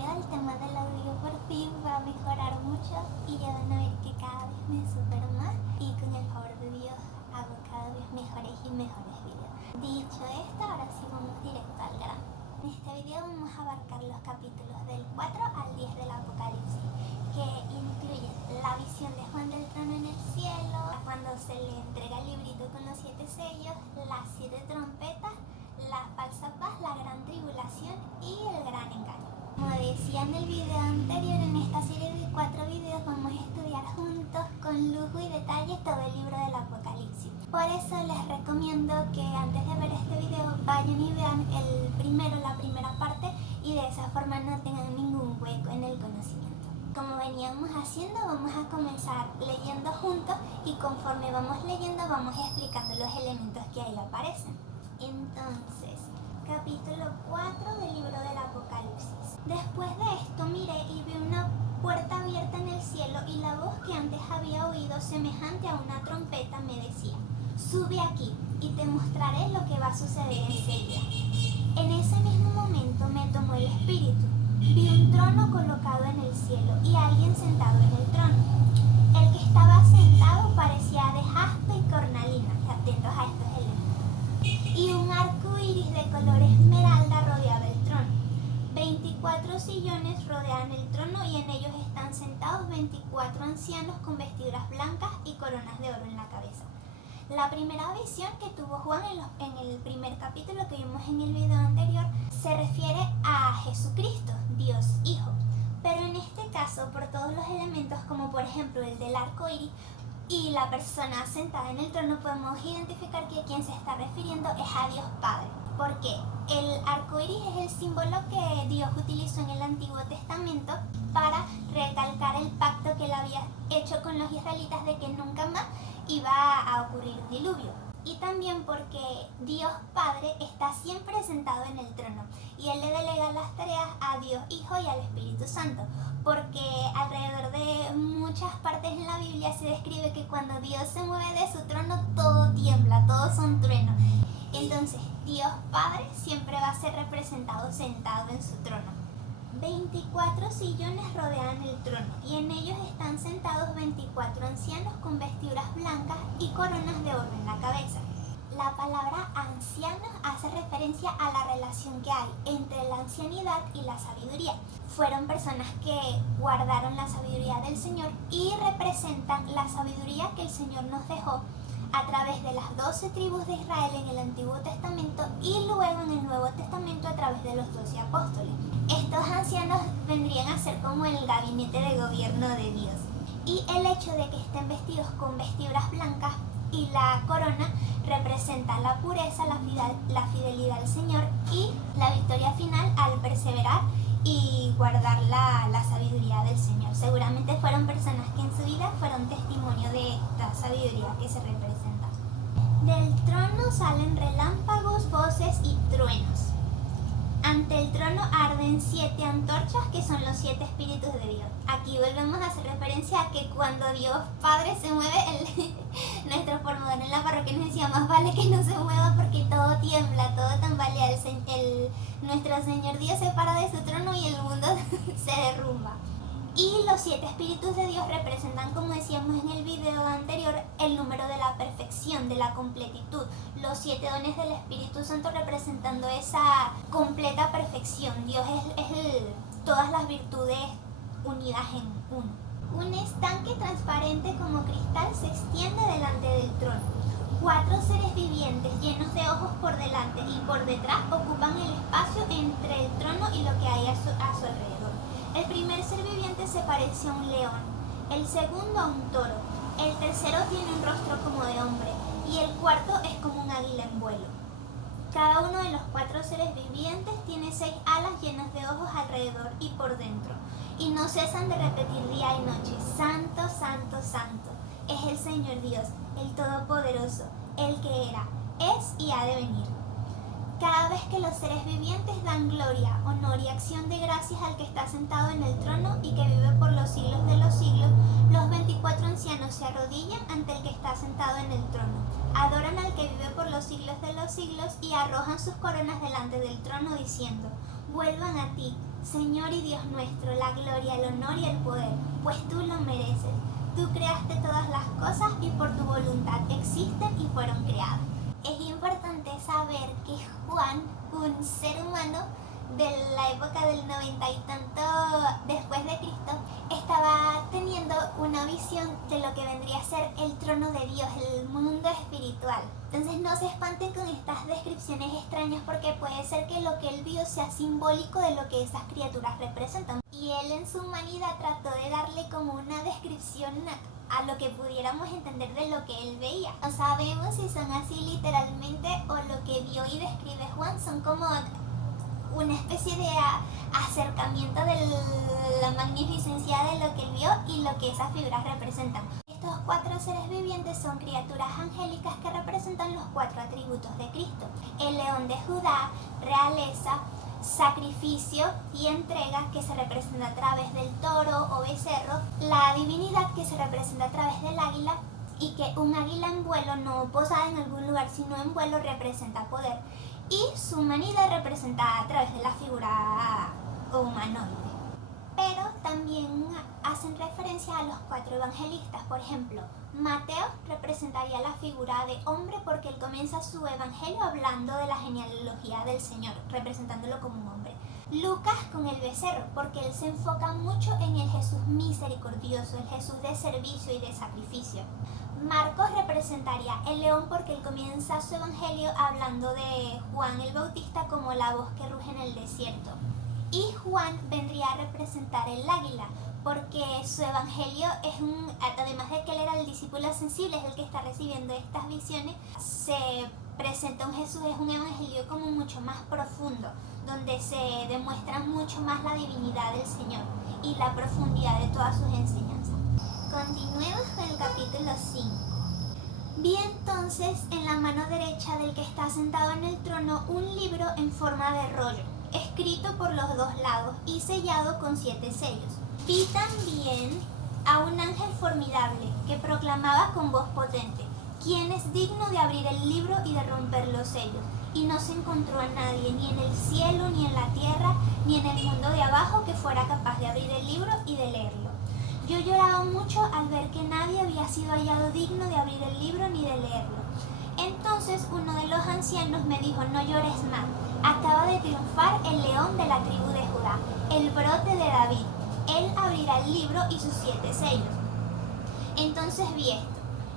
video el tema del audio por fin va a mejorar mucho y ya van a ver que cada vez me supero más y con el favor de Dios hago cada vez mejores y mejores videos. Dicho esto, ahora sí vamos directo al grano. En este video vamos a abarcar los capítulos del 4 al 10 del Apocalipsis, que incluyen la visión de Juan del trono en el cielo, cuando se le entrega el librito con los 7 sellos, las 7 trompetas, la falsa paz, la gran tribulación y el gran engaño. Como decía en el video anterior, en esta serie de 4 videos vamos a estudiar juntos con lujo y detalle todo el libro del Apocalipsis. Por eso les recomiendo que antes de ver este video vayan y vean la primera parte, y de esa forma no tengan ningún hueco en el conocimiento. Como veníamos haciendo, vamos a comenzar leyendo juntos y conforme vamos leyendo vamos explicando los elementos que ahí aparecen. Entonces, capítulo 4 del libro del Apocalipsis. Después de esto miré y vi una puerta abierta en el cielo, y la voz que antes había oído, semejante a una trompeta, me decía: sube aquí y te mostraré lo que va a suceder enseguida. En ese mismo momento me tomó el espíritu. Vi un trono colocado en el cielo y alguien sentado en el trono. El que estaba sentado parecía de jaspe y cornalina, atentos a estos elementos, y un arco iris de color esmeralda rodeaba el trono. 24 sillones rodean el trono y en ellos están sentados 24 ancianos con vestiduras blancas y coronas de oro en la cabeza. La primera visión que tuvo Juan en el primer capítulo que vimos en el video anterior se refiere a Jesucristo, Dios Hijo. Pero en este caso, por todos los elementos, como por ejemplo el del arco iris y la persona sentada en el trono, podemos identificar que quien se está refiriendo es a Dios Padre. Porque el arco iris es el símbolo que Dios utilizó en el Antiguo Testamento para recalcar el pacto que él había hecho con los israelitas de que nunca más iba a ocurrir un diluvio. Y también porque Dios Padre está siempre sentado en el trono y Él le delega las tareas a Dios Hijo y al Espíritu Santo, porque alrededor de muchas partes en la Biblia se describe que cuando Dios se mueve de su trono todo tiembla, todos son truenos. Entonces Dios Padre siempre va a ser representado sentado en su trono. 24 sillones rodean el trono y en ellos están sentados 24 ancianos con vestiduras blancas y coronas de oro en la cabeza. La palabra ancianos hace referencia a la relación que hay entre la ancianidad y la sabiduría. Fueron personas que guardaron la sabiduría del Señor y representan la sabiduría que el Señor nos dejó a través de las 12 tribus de Israel en el Antiguo Testamento y luego en el Nuevo Testamento a través de los 12 apóstoles. Estos ancianos vendrían a ser como el gabinete de gobierno de Dios. Y el hecho de que estén vestidos con vestiduras blancas y la corona representa la pureza, la fidelidad al Señor y la victoria final al perseverar y guardar la sabiduría del Señor. Seguramente fueron personas que en su vida fueron testimonio de esta sabiduría que se representa. Del trono salen relámpagos, voces y truenos. Ante el trono arden 7 antorchas que son los 7 espíritus de Dios. Aquí volvemos a hacer referencia a que cuando Dios Padre se mueve, nuestro formador en la parroquia nos decía: más vale que no se mueva porque todo tiembla, todo tambalea. Nuestro Señor Dios se para de su trono y el mundo se derrumba. Y los 7 espíritus de Dios representan, como decíamos en el video anterior, el número de la perfección, de la completitud. Los 7 dones del Espíritu Santo representando esa completa perfección. Dios es todas las virtudes unidas en uno. Un estanque transparente como cristal se extiende delante del trono. 4 seres vivientes llenos de ojos por delante y por detrás ocupan el espacio entre el trono y lo que hay a su alrededor. El primer ser viviente se parece a un león, el segundo a un toro, el tercero tiene un rostro como de hombre y el cuarto es como un águila en vuelo. Cada uno de los 4 seres vivientes tiene 6 alas llenas de ojos alrededor y por dentro, y no cesan de repetir día y noche: Santo, Santo, Santo, es el Señor Dios, el Todopoderoso, el que era, es y ha de venir. Cada vez que los seres vivientes dan gloria, honor y acción de gracias al que está sentado en el trono y que vive por los siglos de los siglos, los 24 ancianos se arrodillan ante el que está sentado en el trono, adoran al que vive por los siglos de los siglos y arrojan sus coronas delante del trono diciendo: vuelvan a ti, Señor y Dios nuestro, la gloria, el honor y el poder, pues tú lo mereces. Tú creaste todas las cosas y por tu voluntad existen y fueron creadas. Es importante saber que Juan, un ser humano de la época del 90 y tanto después de Cristo, estaba teniendo una visión de lo que vendría a ser el trono de Dios, el mundo espiritual. Entonces no se espanten con estas descripciones extrañas, porque puede ser que lo que él vio sea simbólico de lo que esas criaturas representan. Y él en su humanidad trató de darle como una descripción a lo que pudiéramos entender de lo que él veía. No sabemos si son así literalmente o lo que vio y describe Juan son como una especie de acercamiento de la magnificencia de lo que él vio y lo que esas figuras representan. Estos 4 seres vivientes son criaturas angélicas que representan los 4 atributos de Cristo: el león de Judá, realeza, sacrificio y entrega, que se representa a través del toro o becerro; la divinidad, que se representa a través del águila, y que un águila en vuelo, no posada en algún lugar sino en vuelo, representa poder; y su humanidad representada a través de la figura humanoide. Pero también hacen referencia a los 4 evangelistas. Por ejemplo, Mateo representaría la figura de hombre porque él comienza su evangelio hablando de la genealogía del Señor, representándolo como un hombre. Lucas con el becerro, porque él se enfoca mucho en el Jesús misericordioso, el Jesús de servicio y de sacrificio. Marcos representaría el león porque él comienza su evangelio hablando de Juan el Bautista como la voz que ruge en el desierto. Y Juan vendría a representar el águila, porque su evangelio es además de que él era el discípulo sensible, es el que está recibiendo estas visiones, se presenta un Jesús, es un evangelio como mucho más profundo, donde se demuestra mucho más la divinidad del Señor y la profundidad de todas sus enseñanzas. Continuemos con el capítulo 5. Vi entonces en la mano derecha del que está sentado en el trono un libro en forma de rollo, escrito por los 2 lados y sellado con 7 sellos. Vi también a un ángel formidable que proclamaba con voz potente: ¿quién es digno de abrir el libro y de romper los sellos? Y no se encontró a nadie, ni en el cielo, ni en la tierra, ni en el mundo de abajo, que fuera capaz de abrir el libro y de leerlo. Yo lloraba mucho al ver que nadie había sido hallado digno de abrir el libro ni de leerlo. Entonces uno de los ancianos me dijo: no llores más, acaba de triunfar el león de la tribu de Judá, el brote de David. Él abrirá el libro y sus 7 sellos. Entonces vi esto: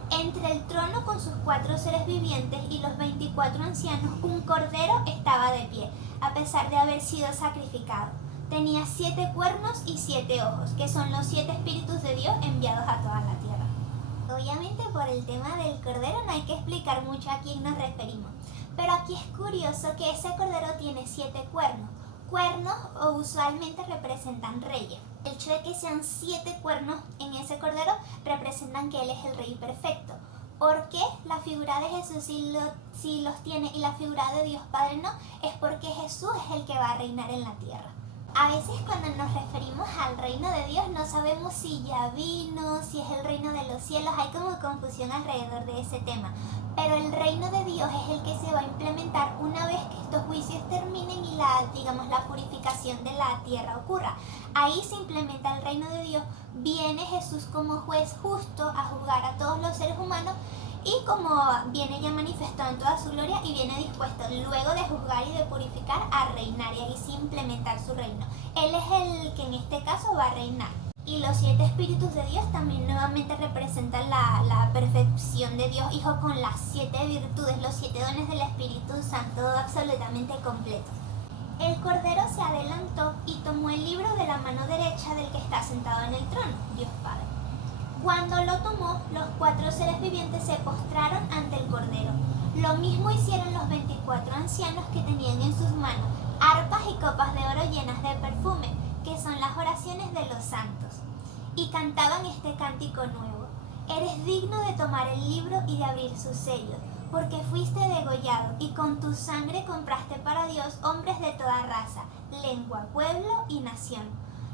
entre el trono con sus 4 seres vivientes y los 24 ancianos, un cordero estaba de pie, a pesar de haber sido sacrificado. Tenía 7 cuernos y 7 ojos, que son los 7 espíritus de Dios enviados a toda la tierra. Obviamente, por el tema del cordero no hay que explicar mucho a quién nos referimos, pero aquí es curioso que ese cordero tiene 7 cuernos. Cuernos usualmente representan reyes. El hecho de que sean 7 cuernos en ese cordero representan que él es el rey perfecto. ¿Por qué la figura de Jesús sí los tiene y la figura de Dios Padre no? Es porque Jesús es el que va a reinar en la tierra. A veces cuando nos referimos al reino de Dios no sabemos si ya vino, si es el reino de los cielos, hay como confusión alrededor de ese tema. Pero el reino de Dios es el que se va a implementar una vez que estos juicios terminen y la purificación de la tierra ocurra. Ahí se implementa el reino de Dios, viene Jesús como juez justo a juzgar a todos los seres humanos y como viene ya manifestado en toda su gloria y viene dispuesto luego de juzgar y de purificar a reinar y ahí sí implementar su reino. Él es el que en este caso va a reinar. Y los 7 espíritus de Dios también nuevamente representan la perfección de Dios Hijo con las 7 virtudes, los 7 dones del Espíritu Santo absolutamente completo. El Cordero se adelantó y tomó el libro de la mano derecha del que está sentado en el trono, Dios Padre. Cuando lo tomó, los 4 seres vivientes se postraron ante el Cordero. Lo mismo hicieron los 24 ancianos que tenían en sus manos arpas y copas de oro llenas de perfume, que son las oraciones de los santos. Y cantaban este cántico nuevo: eres digno de tomar el libro y de abrir sus sellos, porque fuiste degollado y con tu sangre compraste para Dios hombres de toda raza, lengua, pueblo y nación.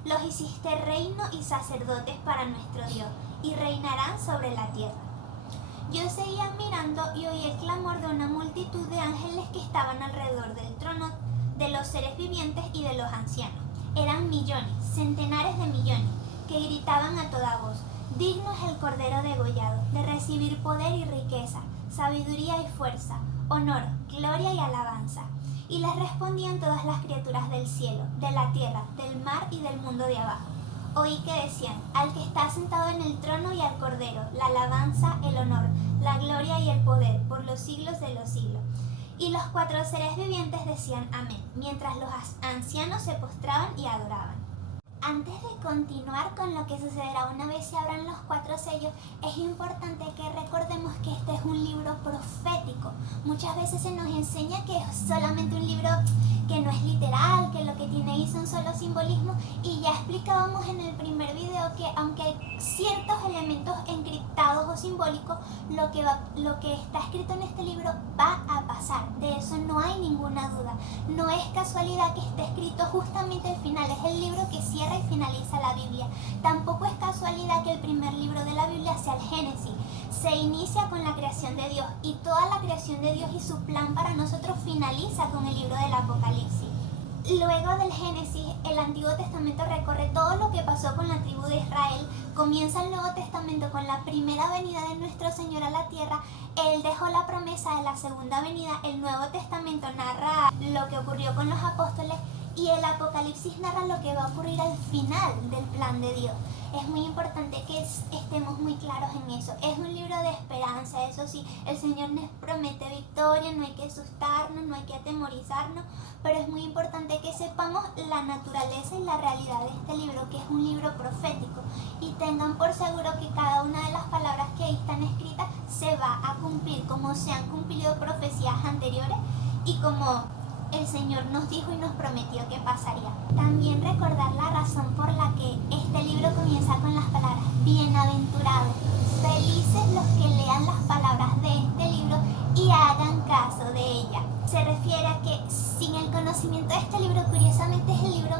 Los hiciste reino y sacerdotes para nuestro Dios, y reinarán sobre la tierra. Yo seguía mirando y oí el clamor de una multitud de ángeles que estaban alrededor del trono, de los seres vivientes y de los ancianos. Eran millones, centenares de millones, que gritaban a toda voz: digno es el Cordero degollado, de recibir poder y riqueza, sabiduría y fuerza, honor, gloria y alabanza. Y les respondían todas las criaturas del cielo, de la tierra, del mar y del mundo de abajo. Oí que decían: al que está sentado en el trono y al Cordero, la alabanza, el honor, la gloria y el poder, por los siglos de los siglos. Y los 4 seres vivientes decían amén, mientras los ancianos se postraban y adoraban. Antes de continuar con lo que sucederá una vez se abran los 4 sellos, es importante que recordemos que este es un libro profético. Muchas veces se nos enseña que es solamente un libro que no es literal, que lo que tiene ahí son solo simbolismos, y ya explicábamos en el primer video que aunque hay ciertos elementos encriptados o simbólicos, lo que está escrito en este libro va a pasar. De eso no hay ninguna duda. No es casualidad que esté escrito justamente al final, es el libro que cierra y finaliza la Biblia. Tampoco es casualidad que el primer libro de la Biblia sea el Génesis. Se inicia con la creación de Dios y toda la creación de Dios y su plan para nosotros finaliza con el libro del Apocalipsis. Luego del Génesis, el Antiguo Testamento recorre todo lo que pasó con la tribu de Israel. Comienza el Nuevo Testamento con la primera venida de nuestro Señor a la tierra. Él dejó la promesa de la segunda venida. El Nuevo Testamento narra lo que ocurrió con los apóstoles y el Apocalipsis narra lo que va a ocurrir al final del plan de Dios. Es muy importante que estemos muy claros en eso. Es un libro de esperanza, eso sí, el Señor nos promete victoria, no hay que asustarnos, no hay que atemorizarnos, pero es muy importante que sepamos la naturaleza y la realidad de este libro, que es un libro profético, y tengan por seguro que cada una de las palabras que ahí están escritas se va a cumplir, como se han cumplido profecías anteriores y como el Señor nos dijo y nos prometió que pasaría. También recordar la razón por la que este libro comienza con las palabras bienaventurados, felices los que lean las palabras de este libro y hagan caso de ella. Se refiere a que sin el conocimiento de este libro, curiosamente es el libro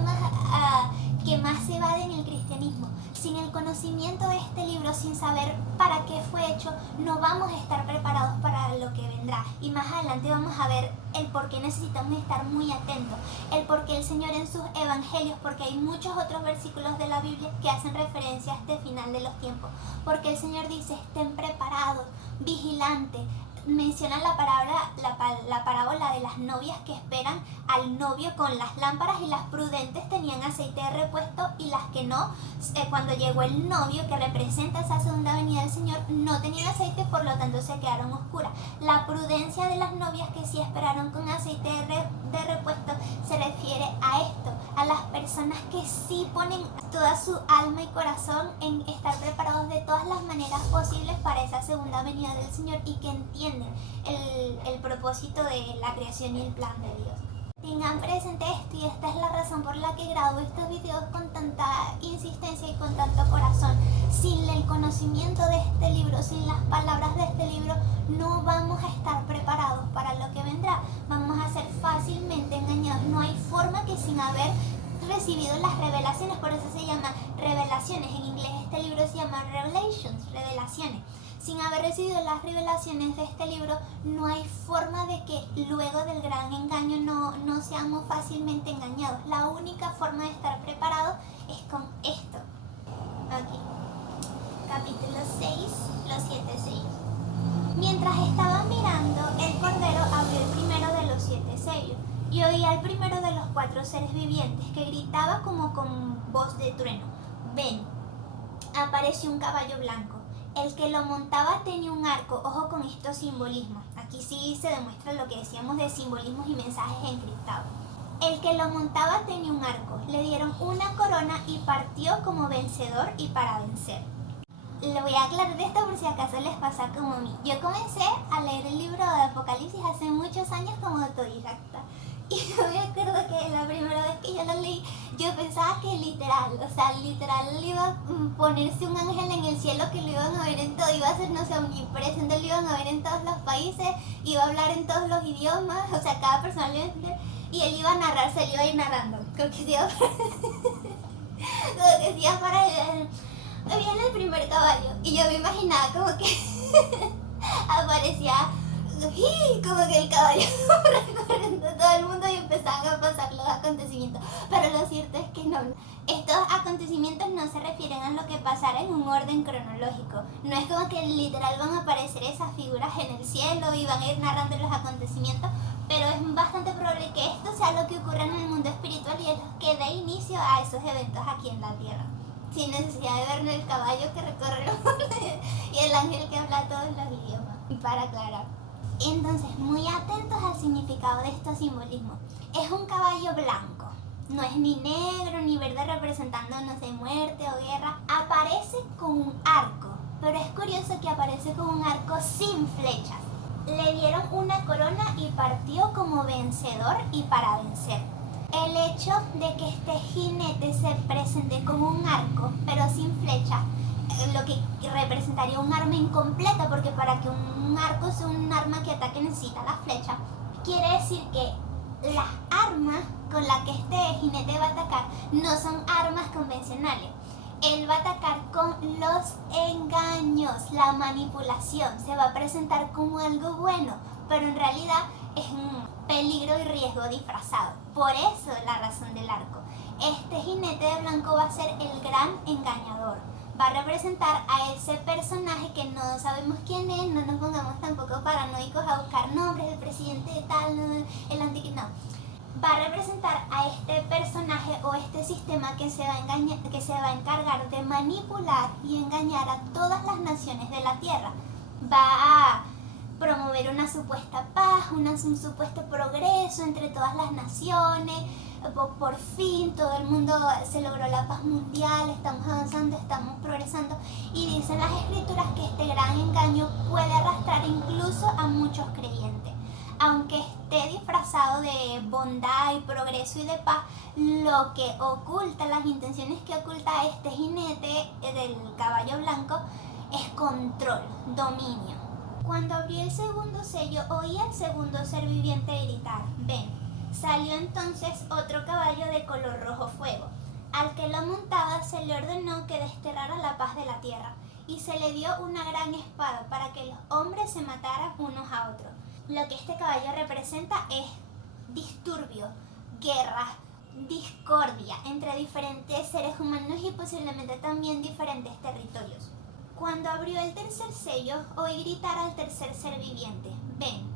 que más se evade en el cristianismo. Sin el conocimiento de este libro, sin saber para qué fue hecho, no vamos a estar preparados para lo que vendrá. Y más adelante vamos a ver el por qué necesitamos estar muy atentos, el por qué el Señor en sus evangelios, porque hay muchos otros versículos de la Biblia que hacen referencia a este final de los tiempos, porque el Señor dice: estén preparados, vigilantes. Menciona la parábola de las novias que esperan al novio con las lámparas, y las prudentes tenían aceite de repuesto y las que no, cuando llegó el novio que representa esa segunda venida del Señor, no tenían aceite, por lo tanto se quedaron oscuras. La prudencia de las novias que sí esperaron con aceite de repuesto se refiere a esto, a las personas que sí ponen toda su alma y corazón en estar preparados de todas las maneras posibles para esa segunda venida del Señor y que entienden el propósito de la creación y el plan de Dios. Tengan presente esto, y esta es la razón por la que grabo estos videos con tanta insistencia y con tanto corazón. Sin el conocimiento de este libro, sin las palabras de este libro, no vamos a estar preparados para lo que vendrá. Vamos a ser fácilmente engañados. No hay forma que sin haber recibido las revelaciones, por eso se llama revelaciones. En inglés este libro se llama Revelations, revelaciones. Sin haber recibido las revelaciones de este libro, no hay forma de que luego del gran engaño no seamos fácilmente engañados. La única forma de estar preparados es con esto. Aquí, capítulo 6, los 7 sellos. Mientras estaba mirando, el Cordero abrió el primero de los 7 sellos y oí al primero de los 4 seres vivientes que gritaba como con voz de trueno: ven. Apareció un caballo blanco. El que lo montaba tenía un arco. Ojo con estos simbolismos. Aquí sí se demuestra lo que decíamos de simbolismos y mensajes encriptados. El que lo montaba tenía un arco. Le dieron una corona y partió como vencedor y para vencer. Le voy a aclarar esto por si acaso les pasa como a mí. Yo comencé a leer el libro de Apocalipsis hace muchos años como autodidacta. Y yo me acuerdo que la primera vez que yo lo leí, yo pensaba que literal iba a ponerse un ángel en el cielo, que lo iban a ver en todo, iba a ser, no sé, omnipresente, lo iban a ver en todos los países, iba a hablar en todos los idiomas, o sea, cada persona lo iba a entender, y él iba a narrar, se lo iba a ir narrando, como que se iba para viene el primer caballo, y yo me imaginaba como que aparecía como que el caballo recorriendo todo el mundo y empezaba empezaban a pasar los acontecimientos. Pero lo cierto es que no. Estos acontecimientos no se refieren a lo que pasara en un orden cronológico. No es como que literal van a aparecer esas figuras en el cielo y van a ir narrando los acontecimientos, pero es bastante probable que esto sea lo que ocurra en el mundo espiritual y es lo que dé inicio a esos eventos aquí en la tierra. Sin necesidad de ver el caballo que recorre el mundo y el ángel que habla todos los idiomas. Y para aclarar. Entonces, muy atentos al significado de estos simbolismos. Es un caballo blanco. No es ni negro ni verde representando, no sé, muerte o guerra. Aparece con un arco. Pero es curioso que aparece con un arco sin flechas. Le dieron una corona y partió como vencedor y para vencer. El hecho de que este jinete se presente con un arco, pero sin flecha, lo que representaría un arma incompleta, porque para que un arco sea un arma que ataque necesita la flecha, quiere decir que las armas con las que este jinete va a atacar no son armas convencionales. Él va a atacar con los engaños, la manipulación, se va a presentar como algo bueno, pero en realidad es un peligro y riesgo disfrazado. Por eso la razón del arco. Este jinete de blanco va a ser el gran engañador. Va a representar a ese personaje que no sabemos quién es, no nos pongamos tampoco paranoicos a buscar nombres, el presidente de tal, el anticristo, no. Va a representar a este personaje o este sistema que se va a encargar de manipular y engañar a todas las naciones de la tierra. Va a promover una supuesta paz, un supuesto progreso entre todas las naciones. Por fin todo el mundo se logró la paz mundial, estamos avanzando, estamos progresando, y dicen las escrituras que este gran engaño puede arrastrar incluso a muchos creyentes. Aunque esté disfrazado de bondad y progreso y de paz, lo que oculta, las intenciones que oculta este jinete del caballo blanco es control, dominio. Cuando abrí el segundo sello, oí al segundo ser viviente gritar: ven. Salió entonces otro caballo de color rojo fuego. Al que lo montaba se le ordenó que desterrara la paz de la tierra, y se le dio una gran espada para que los hombres se mataran unos a otros. Lo que este caballo representa es disturbio, guerra, discordia entre diferentes seres humanos y posiblemente también diferentes territorios. Cuando abrió el tercer sello, oí gritar al tercer ser viviente: ven.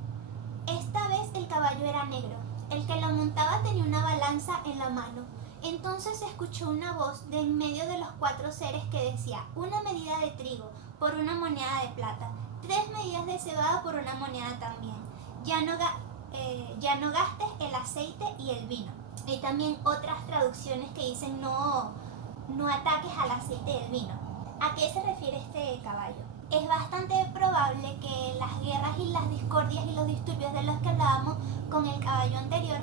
Esta vez el caballo era negro. El que lo montaba tenía una balanza en la mano. Entonces se escuchó una voz de en medio de los cuatro seres que decía: una medida de trigo por una moneda de plata, 3 medidas de cebada por una moneda también. Ya no gastes el aceite y el vino. Hay también otras traducciones que dicen no ataques al aceite y el vino. ¿A qué se refiere este caballo? Es bastante probable que las guerras y las discordias y los disturbios de los que hablábamos con el caballo anterior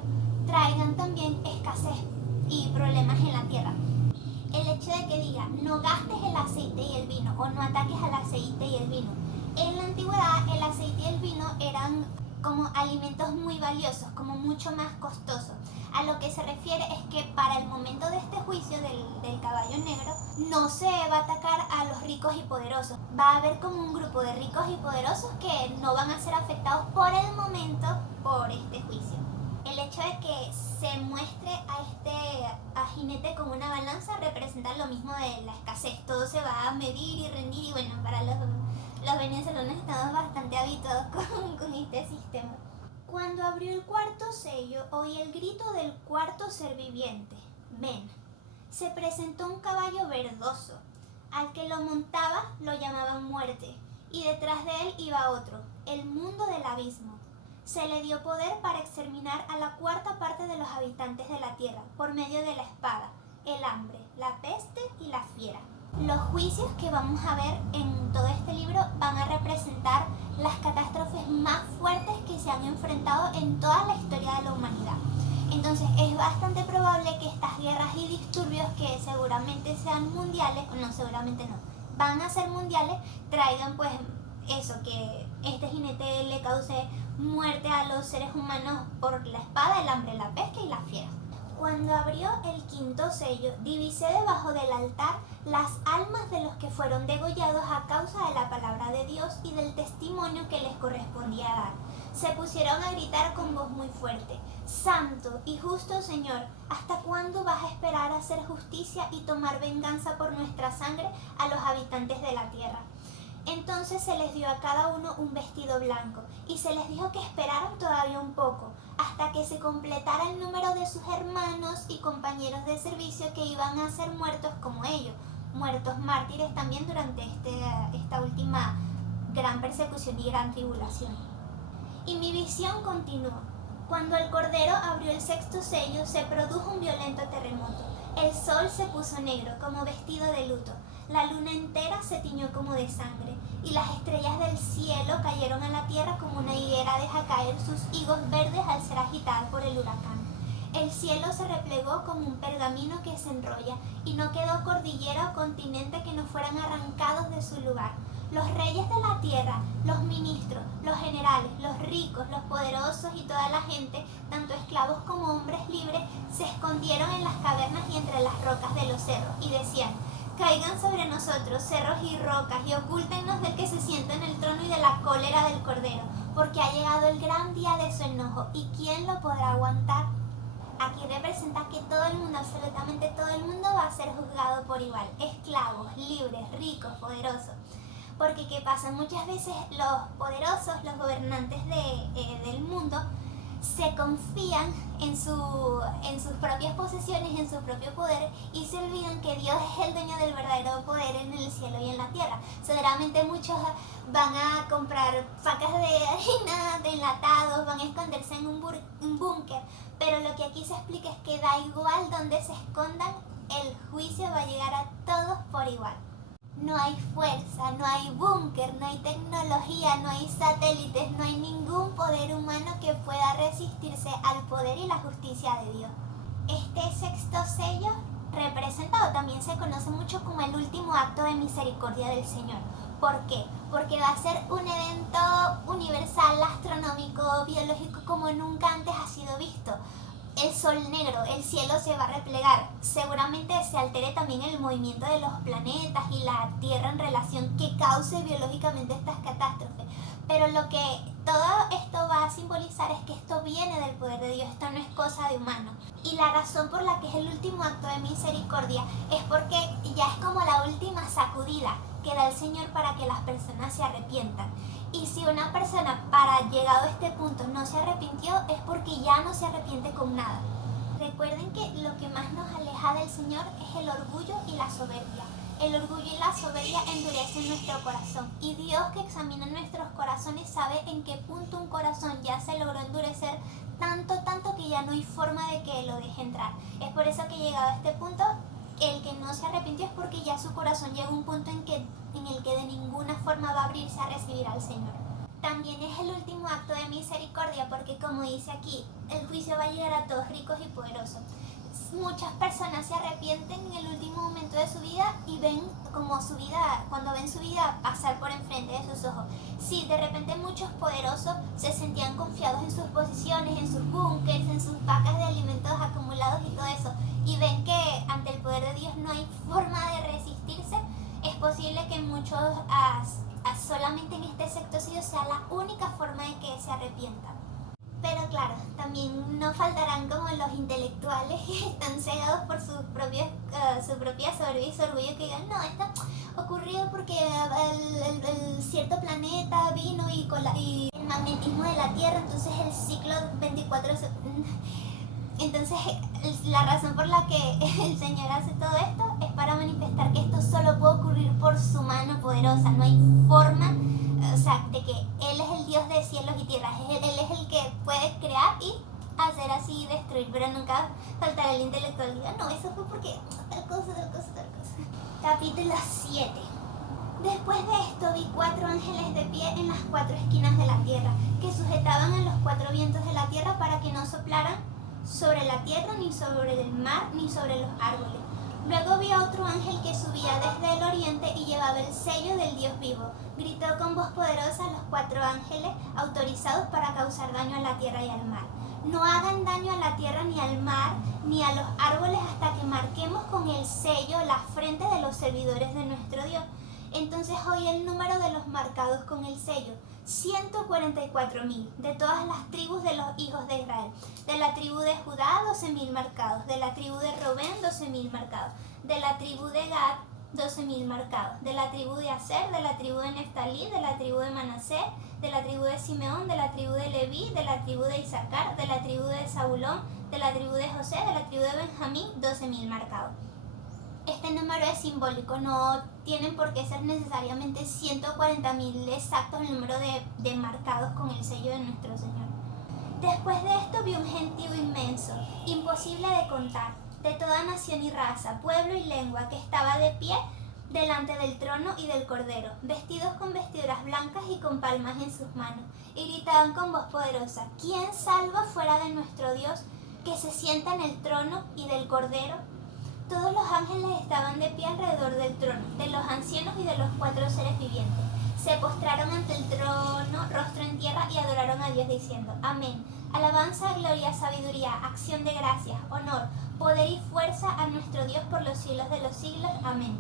traigan también escasez y problemas en la tierra. El hecho de que diga no gastes el aceite y el vino o no ataques al aceite y el vino. En la antigüedad el aceite y el vino eran como alimentos muy valiosos, como mucho más costosos. A lo que se refiere es que para el momento de este juicio del caballo negro no se va a atacar a los ricos y poderosos. Va a haber como un grupo de ricos y poderosos que no van a ser afectados por el momento por este juicio. El hecho de que se muestre a jinete con una balanza representa lo mismo de la escasez. Todo se va a medir y rendir, y bueno, para los venezolanos estamos bastante habituados con este sistema. Cuando abrió el cuarto sello, oí el grito del cuarto ser viviente: ven. Se presentó un caballo verdoso. Al que lo montaba lo llamaban muerte, y detrás de él iba otro, el mundo del abismo. Se le dio poder para exterminar a la cuarta parte de los habitantes de la tierra por medio de la espada, el hambre, la peste y la fiera. Los juicios que vamos a ver en todo este libro van a representar las catástrofes más fuertes que se han enfrentado en toda la historia de la humanidad. Entonces es bastante probable que estas guerras y disturbios, que seguramente sean mundiales, o no, seguramente no, van a ser mundiales, traigan pues eso, que este jinete le cause muerte a los seres humanos por la espada, el hambre, la peste y la fiera. Cuando abrió el quinto sello, divisé debajo del altar las almas de los que fueron degollados a causa de la palabra de Dios y del testimonio que les correspondía dar. Se pusieron a gritar con voz muy fuerte: Santo y justo Señor, ¿hasta cuándo vas a esperar a hacer justicia y tomar venganza por nuestra sangre a los habitantes de la tierra? Entonces se les dio a cada uno un vestido blanco y se les dijo que esperaran todavía un poco, hasta que se completara el número de sus hermanos y compañeros de servicio que iban a ser muertos como ellos, muertos mártires también durante esta última gran persecución y gran tribulación. Y mi visión continuó. Cuando el Cordero abrió el sexto sello, se produjo un violento terremoto. El sol se puso negro como vestido de luto. La luna entera se tiñó como de sangre, y las estrellas del cielo cayeron a la tierra como una higuera deja caer sus higos verdes al ser agitada por el huracán. El cielo se replegó como un pergamino que se enrolla, y no quedó cordillera o continente que no fueran arrancados de su lugar. Los reyes de la tierra, los ministros, los generales, los ricos, los poderosos y toda la gente, tanto esclavos como hombres libres, se escondieron en las cavernas y entre las rocas de los cerros, y decían: caigan sobre nosotros cerros y rocas y ocúltennos del que se sienta en el trono y de la cólera del Cordero, porque ha llegado el gran día de su enojo, ¿y quién lo podrá aguantar? Aquí representa que todo el mundo, absolutamente todo el mundo, va a ser juzgado por igual, esclavos, libres, ricos, poderosos. Porque ¿qué pasa? Muchas veces los poderosos, los gobernantes del mundo, se confían en sus propias posesiones, en su propio poder, y se olvidan que Dios es el dueño del verdadero poder en el cielo y en la tierra. Seguramente muchos van a comprar sacas de harina, de enlatados, van a esconderse en un búnker, pero lo que aquí se explica es que da igual donde se escondan, el juicio va a llegar a todos por igual. No hay fuerza, no hay búnker, no hay tecnología, no hay satélites, no hay ningún poder humano que pueda resistirse al poder y la justicia de Dios. Este sexto sello, representado, también se conoce mucho como el último acto de misericordia del Señor. ¿Por qué? Porque va a ser un evento universal, astronómico, biológico, como nunca antes ha sido visto. El sol negro, el cielo se va a replegar, seguramente se altere también el movimiento de los planetas y la Tierra en relación que cause biológicamente estas catástrofes. Pero lo que todo esto va a simbolizar es que esto viene del poder de Dios, esto no es cosa de humano. Y la razón por la que es el último acto de misericordia es porque ya es como la última sacudida que da el Señor para que las personas se arrepientan. Y si una persona, para llegado a este punto, no se arrepintió, es porque ya no se arrepiente con nada. Recuerden que lo que más nos aleja del Señor es el orgullo y la soberbia. El orgullo y la soberbia endurecen nuestro corazón. Y Dios, que examina nuestros corazones, sabe en qué punto un corazón ya se logró endurecer tanto que ya no hay forma de que lo deje entrar. Es por eso que llegado a este punto, el que no se arrepintió es porque ya su corazón llega a un punto en el que de ninguna forma va a abrirse a recibir al Señor. También es el último acto de misericordia porque, como dice aquí, el juicio va a llegar a todos, ricos y poderosos. Muchas personas se arrepienten en el último momento de su vida y ven como su vida, cuando ven su vida pasar por enfrente de sus ojos. Sí, de repente muchos poderosos se sentían confiados en sus posiciones, en sus búnkers, en sus vacas de alimentos acumulados y todo eso, y ven que ante el poder de Dios no hay forma de resistirse. Es posible que muchos solamente en este sexto sello sea la única forma de que se arrepientan. Pero claro, también no faltarán como los intelectuales que están cegados por su propia soberbia y su orgullo, que digan: no, esto ocurrió porque el cierto planeta vino y el magnetismo de la Tierra, entonces el ciclo 24. Entonces la razón por la que el Señor hace todo esto es para manifestar que esto solo puede ocurrir por su mano poderosa. No hay forma, de que Él es el Dios de cielos y tierras. Él es el que puede crear y hacer así, destruir, pero nunca faltará el intelectual y diga: no, eso fue porque tal cosa. Capítulo 7. Después de esto vi 4 ángeles de pie en las 4 esquinas de la tierra, que sujetaban a los 4 vientos de la tierra para que no soplaran sobre la tierra, ni sobre el mar, ni sobre los árboles. Luego vi a otro ángel que subía desde el oriente y llevaba el sello del Dios vivo. Gritó con voz poderosa a los 4 ángeles autorizados para causar daño a la tierra y al mar. no hagan daño a la tierra ni al mar, ni a los árboles hasta que marquemos con el sello la frente de los servidores de nuestro Dios. Entonces oí el número de los marcados con el sello, 144.000, de todas las tribus de los hijos de Israel. De la tribu de Judá, 12.000 marcados. De la tribu de Robén, 12.000 marcados. De la tribu de Gad, 12.000 marcados. De la tribu de Aser, de la tribu de Neftalí, de la tribu de Manasés, de la tribu de Simeón, de la tribu de Leví, de la tribu de Isaacar, de la tribu de Zabulón, de la tribu de José, de la tribu de Benjamín, 12.000 marcados. Este número es simbólico, no tienen por qué ser necesariamente 140.000 exactos el número de marcados con el sello de nuestro Señor. Después de esto vi un gentío inmenso, imposible de contar, de toda nación y raza, pueblo y lengua, que estaba de pie delante del trono y del Cordero, vestidos con vestiduras blancas y con palmas en sus manos, y gritaban con voz poderosa: ¿Quién salva fuera de nuestro Dios, que se sienta en el trono y del Cordero? Todos los ángeles estaban de pie alrededor del trono, de los ancianos y de los 4 seres vivientes. Se postraron ante el trono, rostro en tierra, y adoraron a Dios diciendo: Amén. Alabanza, gloria, sabiduría, acción de gracias, honor, poder y fuerza a nuestro Dios por los siglos de los siglos. Amén.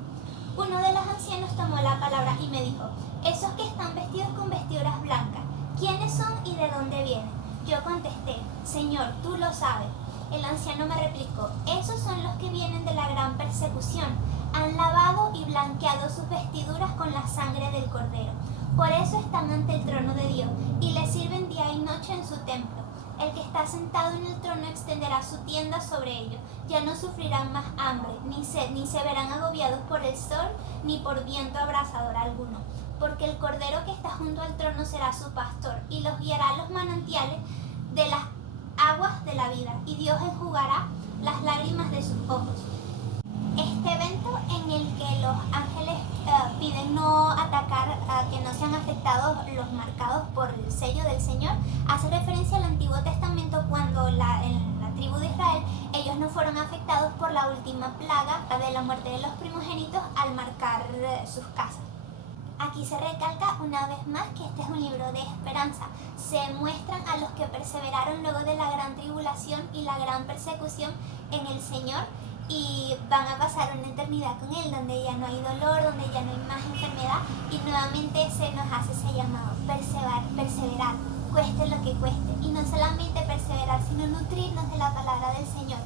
Uno de los ancianos tomó la palabra y me dijo: Esos que están vestidos con vestiduras blancas, ¿quiénes son y de dónde vienen? Yo contesté: Señor, tú lo sabes. El anciano me replicó: Esos son los que vienen de la gran persecución. Han lavado y blanqueado sus vestiduras con la sangre del Cordero. Por eso están ante el trono de Dios y le sirven día y noche en su templo. El que está sentado en el trono extenderá su tienda sobre ellos. Ya no sufrirán más hambre, ni sed, ni se verán agobiados por el sol, ni por viento abrasador alguno. Porque el Cordero que está junto al trono será su pastor, y los guiará a los manantiales de las aguas de la vida, y Dios enjugará las lágrimas de sus ojos. Este evento en el que los ángeles piden no atacar, que no sean afectados los marcados por el sello del Señor, hace referencia al Antiguo Testamento, cuando en la tribu de Israel ellos no fueron afectados por la última plaga de la muerte de los primogénitos al marcar sus casas. Aquí se recalca una vez más que este es un libro de esperanza. Se muestran a los que perseveraron luego de la gran tribulación y la gran persecución en el Señor, y van a pasar una eternidad con Él, donde ya no hay dolor, donde ya no hay más enfermedad, y nuevamente se nos hace ese llamado: perseverar, cueste lo que cueste, y no solamente perseverar, sino nutrirnos de la palabra del Señor,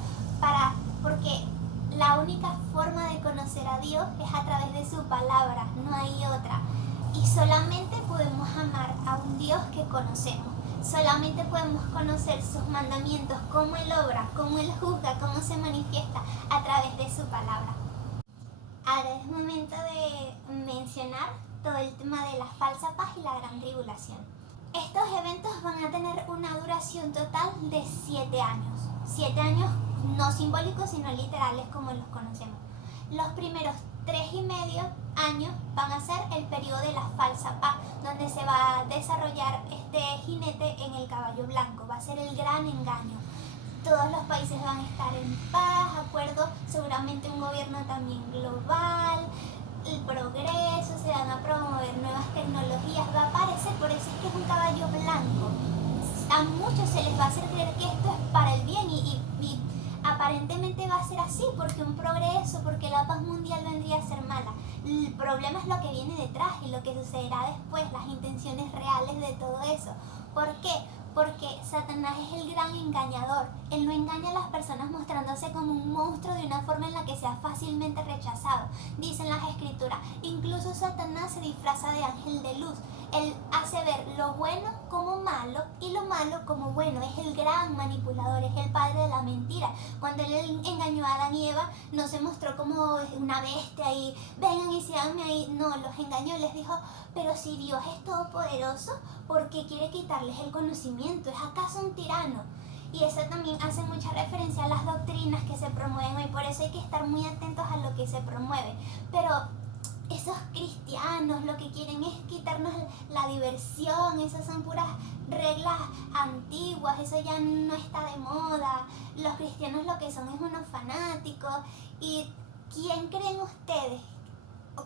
porque la única forma de conocer a Dios es a través de su palabra, no hay otra. Y solamente podemos amar a un Dios que conocemos. Solamente podemos conocer sus mandamientos, cómo Él obra, cómo Él juzga, cómo se manifiesta a través de su palabra. Ahora es momento de mencionar todo el tema de la falsa paz y la gran tribulación. Estos eventos van a tener una duración total de 7 años. 7 años no simbólicos, sino literales como los conocemos. Los primeros 3,5 años van a ser el periodo de la falsa paz, donde se va a desarrollar este jinete en el caballo blanco. Va a ser el gran engaño. Todos los países van a estar en paz, acuerdo, seguramente un gobierno también global, el progreso, se van a promover nuevas tecnologías, va a aparecer, por eso es que es un caballo blanco. A muchos se les va a hacer creer que esto es para el bien y aparentemente va a ser así, porque un progreso, porque la paz mundial vendría a ser mala. El problema es lo que viene detrás y lo que sucederá después, las intenciones reales de todo eso. ¿Por qué? Porque Satanás es el gran engañador. Él no engaña a las personas mostrándose como un monstruo de una forma en la que sea fácilmente rechazado. Dicen las escrituras, incluso Satanás se disfraza de ángel de luz. Él hace ver lo bueno como malo y lo malo como bueno. Es el gran manipulador, es el padre de la mentira. Cuando él engañó a Adán y Eva, no se mostró como una bestia y vengan y síganme ahí. No, los engañó, les dijo: pero si Dios es todopoderoso, ¿por qué quiere quitarles el conocimiento? ¿Es acaso un tirano? Y eso también hace mucha referencia a las doctrinas que se promueven hoy. Por eso hay que estar muy atentos a lo que se promueve. Pero esos cristianos lo que quieren es quitarnos la diversión. Esas son puras reglas antiguas, eso ya no está de moda. Los cristianos lo que son es unos fanáticos. ¿Y quién creen ustedes,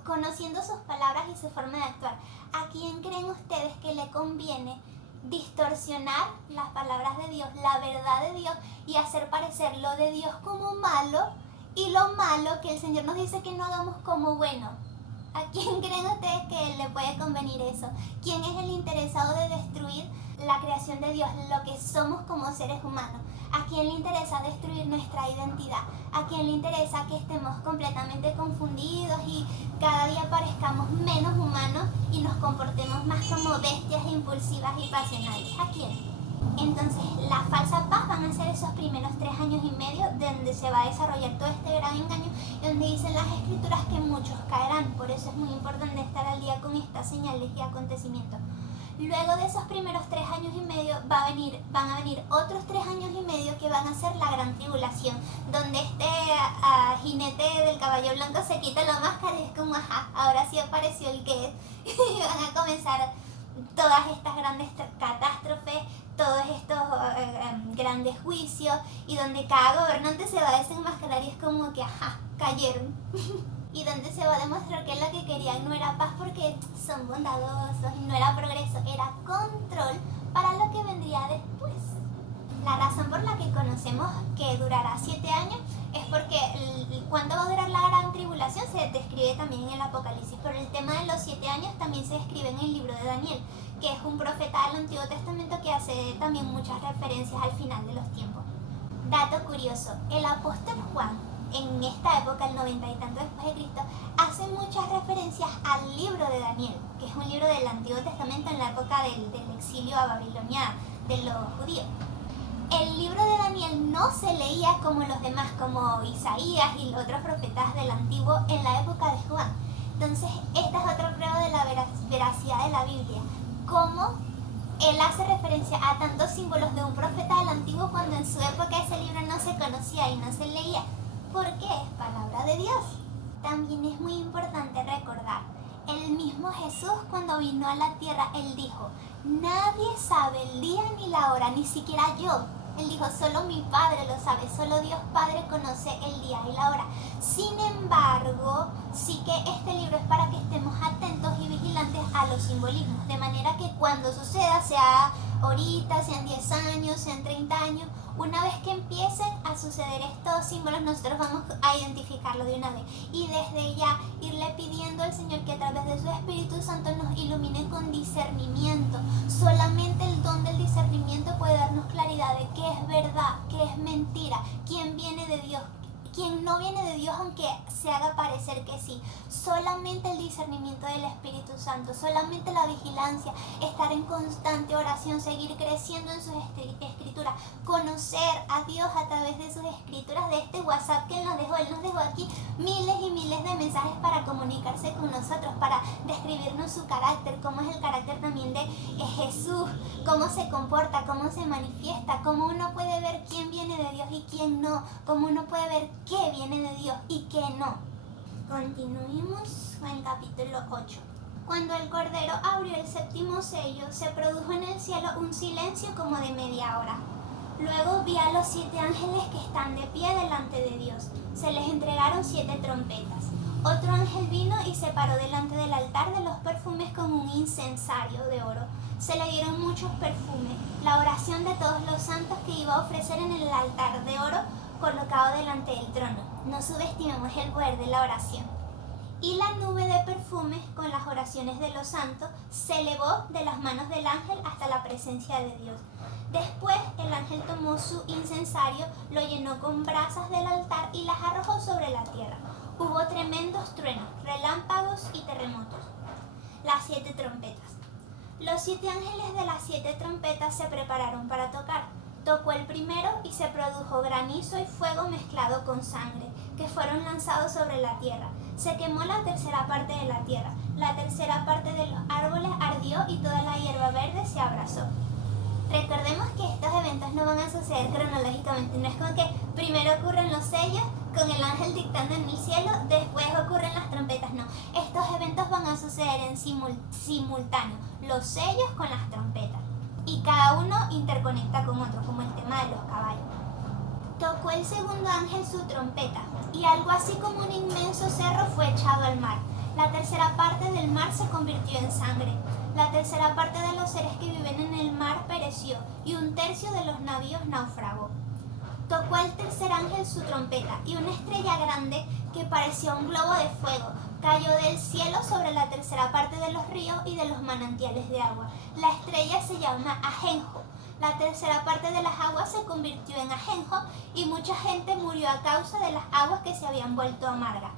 conociendo sus palabras y su forma de actuar, a quién creen ustedes que le conviene distorsionar las palabras de Dios, la verdad de Dios, y hacer parecer lo de Dios como malo y lo malo que el Señor nos dice que no hagamos como bueno. ¿A quién creen ustedes que le puede convenir eso? ¿Quién es el interesado de destruir la creación de Dios, lo que somos como seres humanos? ¿A quién le interesa destruir nuestra identidad? ¿A quién le interesa que estemos completamente confundidos y cada día parezcamos menos humanos y nos comportemos más como bestias impulsivas y pasionales? ¿A quién? Entonces, la falsa paz van a ser esos primeros 3 años y medio donde se va a desarrollar todo este gran engaño, donde dicen las escrituras que muchos caerán. Por eso es muy importante estar al día con estas señales y acontecimientos. Luego de esos primeros 3 años y medio van a venir otros 3 años y medio que van a ser la gran tribulación, donde este jinete del caballo blanco se quita la máscara y es como, ajá, ahora sí apareció el que es. Y van a comenzar todas estas grandes catástrofes, todos estos grandes juicios, y donde cada gobernante se va a desenmascarar y es como que, ajá, cayeron. Y donde se va a demostrar que lo que querían no era paz porque son bondadosos, no era progreso, era control para lo que vendría después. La razón por la que conocemos que durará 7 años es porque cuándo va a durar la gran tribulación se describe también en el Apocalipsis, pero el tema de los 7 años también se describe en el libro de Daniel, que es un profeta del Antiguo Testamento que hace también muchas referencias al final de los tiempos. Dato curioso, el apóstol Juan, en esta época, el 90 y tanto después de Cristo, hace muchas referencias al libro de Daniel, que es un libro del Antiguo Testamento en la época del exilio a Babilonia de los judíos. El libro de Daniel no se leía como los demás, como Isaías y los otros profetas del Antiguo en la época de Juan. Entonces, esta es otra prueba de la veracidad de la Biblia. Cómo él hace referencia a tantos símbolos de un profeta del Antiguo cuando en su época ese libro no se conocía y no se leía. Porque es palabra de Dios. También es muy importante recordar, el mismo Jesús cuando vino a la tierra, él dijo, nadie sabe el día ni la hora, ni siquiera yo. Él dijo, solo mi Padre lo sabe, solo Dios Padre conoce el día y la hora. Sin embargo, sí que este libro es para que estemos atentos y vigilantes a los simbolismos, de manera que cuando suceda, sea ahorita, sean 10 años, sean 30 años, una vez que empiecen a suceder estos símbolos, nosotros vamos a identificarlo de una vez y desde ya irle pidiendo al Señor que a través de su Espíritu Santo nos ilumine con discernimiento. Solamente el don del discernimiento puede darnos claridad de qué es verdad, qué es mentira, quién viene de Dios, quién no viene de Dios, aunque se haga parecer que sí. Solamente el discernimiento del Espíritu Santo, solamente la vigilancia, estar en constante oración, seguir creciendo en sus escrituras, conocer a Dios a través de sus escrituras, de este WhatsApp que Él nos dejó aquí miles y miles de mensajes para comunicarse con nosotros, para describirnos su carácter, cómo es el carácter también de Jesús, cómo se comporta, cómo se manifiesta, cómo uno puede ver quién viene de Dios y quién no, cómo uno puede ver qué viene de Dios y qué no. Continuemos con el capítulo 8. Cuando el Cordero abrió el 7º sello, se produjo en el cielo un silencio como de media hora. Luego vi a los 7 ángeles que están de pie delante de Dios. Se les entregaron 7 trompetas. Otro ángel vino y se paró delante del altar de los perfumes con un incensario de oro. Se le dieron muchos perfumes, la oración de todos los santos que iba a ofrecer en el altar de oro colocado delante del trono. No subestimemos el poder de la oración. Y la nube de perfumes con las oraciones de los santos se elevó de las manos del ángel hasta la presencia de Dios. Después el ángel tomó su incensario, lo llenó con brasas del altar y las arrojó sobre la tierra. Hubo tremendos truenos, relámpagos y terremotos. Las 7 trompetas. Los 7 ángeles de las 7 trompetas se prepararon para tocar. Tocó el primero y se produjo granizo y fuego mezclado con sangre, que fueron lanzados sobre la tierra. Se quemó la tercera parte de la tierra, la tercera parte de los árboles ardió y toda la hierba verde se abrazó. Recordemos que estos eventos no van a suceder cronológicamente, no es como que primero ocurren los sellos con el ángel dictando en el cielo, después ocurren las trompetas, no. Estos eventos van a suceder en simultáneo, los sellos con las trompetas. Y cada uno interconecta con otro, como el tema de los caballos. Tocó el segundo ángel su trompeta, y algo así como un inmenso cerro fue echado al mar. La tercera parte del mar se convirtió en sangre. La tercera parte de los seres que viven en el mar pereció, y un tercio de los navíos naufragó. Tocó el tercer ángel su trompeta, y una estrella grande, que parecía un globo de fuego, cayó del cielo sobre la tercera parte de los ríos y de los manantiales de agua. La estrella se llama ajenjo. La tercera parte de las aguas se convirtió en ajenjo, y mucha gente murió a causa de las aguas que se habían vuelto amargas.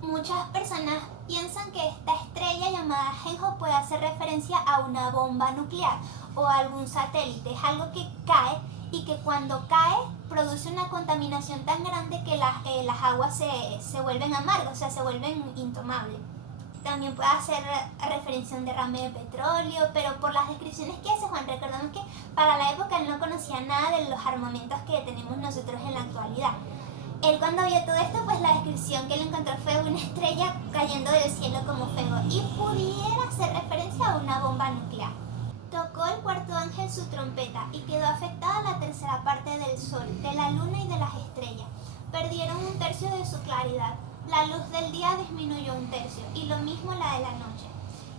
Muchas personas piensan que esta estrella llamada ajenjo puede hacer referencia a una bomba nuclear o a algún satélite. Es algo que cae y que cuando cae produce una contaminación tan grande que las aguas se vuelven amargas, o sea, se vuelven intomables. También puede hacer referencia a un derrame de petróleo, pero por las descripciones que hace Juan, recordamos que para la época él no conocía nada de los armamentos que tenemos nosotros en la actualidad. Él cuando vio todo esto, pues la descripción que él encontró fue una estrella cayendo del cielo como fuego y pudiera hacer referencia a una bomba nuclear. Tocó el cuarto ángel su trompeta y quedó afectada la tercera parte del sol, de la luna y de las estrellas. Perdieron un tercio de su claridad. La luz del día disminuyó un tercio y lo mismo la de la noche.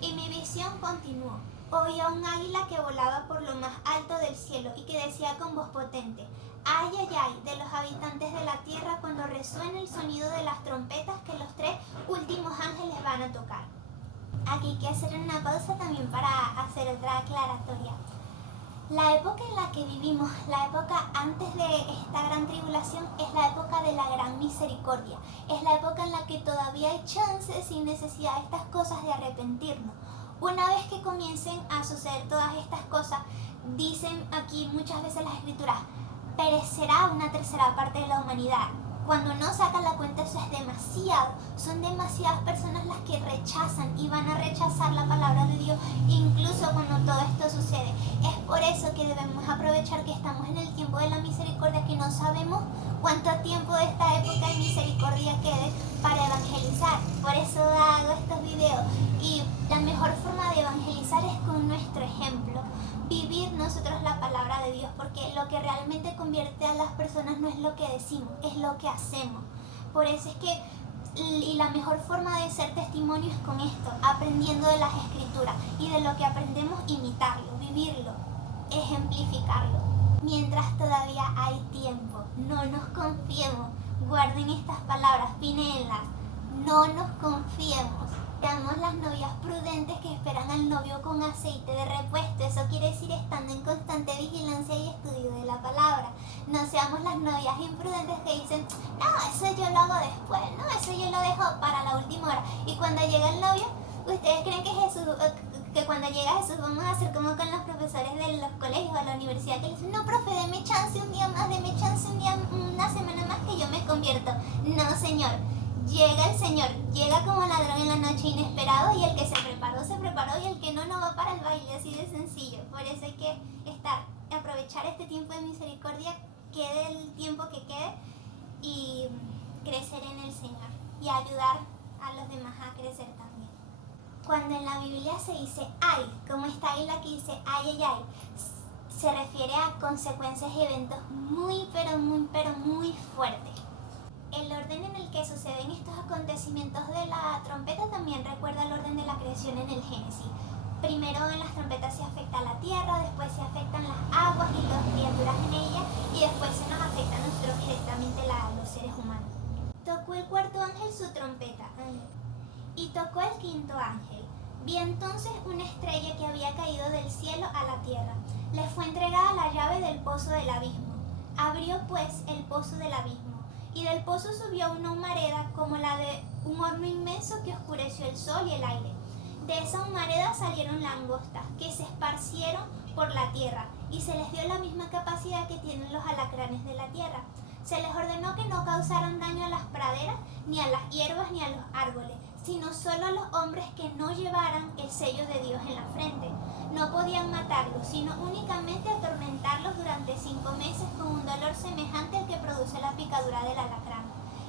Y mi visión continuó. Oía un águila que volaba por lo más alto del cielo y que decía con voz potente: ay, ay, ay, de los habitantes de la tierra cuando resuene el sonido de las trompetas que los tres últimos ángeles van a tocar. Aquí hay que hacer una pausa también para hacer otra aclaratoria. La época en la que vivimos, la época antes de esta gran tribulación, es la época de la gran misericordia. Es la época en la que todavía hay chance, sin necesidad de estas cosas, de arrepentirnos. Una vez que comiencen a suceder todas estas cosas, dicen aquí muchas veces las escrituras, perecerá una tercera parte de la humanidad. Cuando no sacan la cuenta, eso es demasiado. Son demasiadas personas las que rechazan y van a rechazar la palabra de Dios, incluso cuando todo esto sucede. Es por eso que debemos aprovechar que estamos en el tiempo de la misericordia, que no sabemos cuánto tiempo de esta época de misericordia quede para evangelizar. Por eso hago estos videos. Y la mejor forma de evangelizar es con nuestro ejemplo. Vivir nosotros la palabra de Dios, porque lo que realmente convierte a las personas no es lo que decimos, es lo que hacemos. Por eso es que y la mejor forma de ser testimonio es con esto, aprendiendo de las escrituras, y de lo que aprendemos, imitarlo, vivirlo, ejemplificarlo. Mientras todavía hay tiempo, no nos confiemos. Guarden estas palabras, pinéenlas. No nos confiemos. Seamos las novias prudentes que esperan al novio con aceite de repuesto. Eso quiere decir estando en constante vigilancia y estudio de la palabra. No seamos las novias imprudentes que dicen: no, eso yo lo hago después, no, eso yo lo dejo para la última hora. Y cuando llega el novio, ¿ustedes creen que cuando llega Jesús vamos a hacer como con los profesores de los colegios o la universidad, que le dicen: no, profe, deme chance un día más, deme chance un día, una semana más que yo me convierto? No, señor. Llega el Señor, llega como ladrón en la noche, inesperado, y el que se preparó, y el que no, no va para el baile, así de sencillo. Por eso hay que aprovechar este tiempo de misericordia, quede el tiempo que quede, y crecer en el Señor y ayudar a los demás a crecer también. Cuando en la Biblia se dice ay, como esta águila que dice ay, ay, ay, se refiere a consecuencias y eventos muy fuertes. El orden en el que suceden estos acontecimientos de la trompeta también recuerda el orden de la creación en el Génesis. Primero en las trompetas se afecta la tierra, después se afectan las aguas y las criaturas en ella, y después se nos afecta a nosotros directamente los seres humanos. Tocó el cuarto ángel su trompeta, y tocó el quinto ángel. Vi entonces una estrella que había caído del cielo a la tierra. Le fue entregada la llave del pozo del abismo. Abrió pues el pozo del abismo, y del pozo subió una humareda como la de un horno inmenso que oscureció el sol y el aire. De esa humareda salieron langostas que se esparcieron por la tierra, y se les dio la misma capacidad que tienen los alacranes de la tierra. Se les ordenó que no causaran daño a las praderas, ni a las hierbas, ni a los árboles, sino solo a los hombres que no llevaran el sello de Dios en la frente. No podían matarlos, sino únicamente atormentarlos durante 5 meses con un dolor semejante al que produce la picadura del alacrán.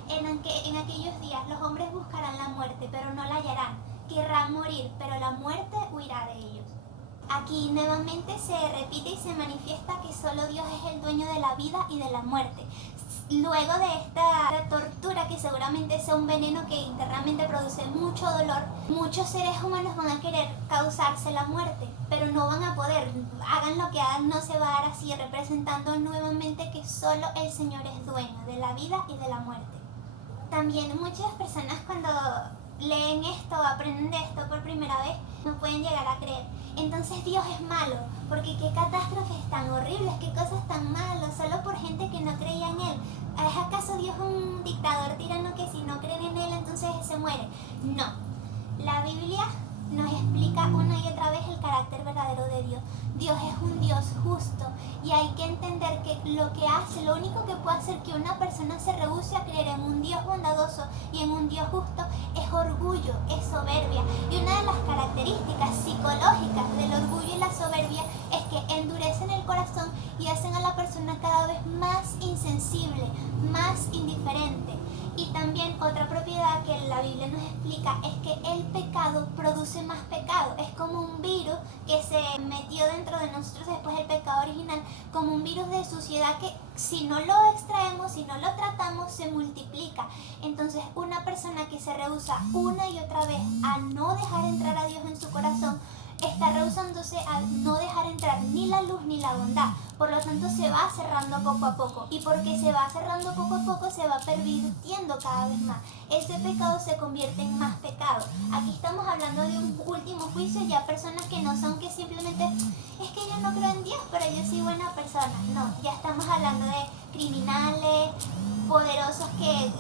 En aquellos días los hombres buscarán la muerte, pero no la hallarán. Querrán morir, pero la muerte huirá de ellos. Aquí nuevamente se repite y se manifiesta que solo Dios es el dueño de la vida y de la muerte. luego de esta tortura, que seguramente sea un veneno que internamente produce mucho dolor, muchos seres humanos van a querer causarse la muerte, pero no van a poder. Hagan lo que hagan, no se va a dar así, representando nuevamente que solo el Señor es dueño de la vida y de la muerte. También muchas personas, cuando leen esto o aprenden de esto por primera vez, no pueden llegar a creer. Entonces Dios es malo, porque qué catástrofes tan horribles, qué cosas tan malas, solo por gente que no creía en Él. ¿Es acaso Dios un dictador tirano que si no creen en Él entonces se muere? No. La Biblia nos explica una y otra vez el carácter verdadero de Dios. Dios es un Dios justo, y hay que entender que lo que hace, lo único que puede hacer que una persona se rehúse a creer en un Dios bondadoso y en un Dios justo es orgullo, es soberbia. Y una de las características psicológicas del orgullo y la soberbia es que endurecen el corazón y hacen a la persona cada vez más insensible, más indiferente. Y también otra propiedad que la Biblia nos explica es que el pecado produce más pecado. Es como un virus que se metió dentro de nosotros después del pecado original, como un virus de suciedad que si no lo extraemos, si no lo tratamos, se multiplica. Entonces una persona que se rehúsa una y otra vez a no dejar entrar a Dios en su corazón, está rehusándose a no dejar entrar ni la luz ni la bondad. Por lo tanto se va cerrando poco a poco, y porque se va cerrando poco a poco se va pervirtiendo cada vez más. Ese pecado se convierte en más pecado. Aquí estamos hablando de un último juicio, ya personas que no son que simplemente es que yo no creo en Dios pero yo soy buena persona. No, ya estamos hablando de criminales poderosos que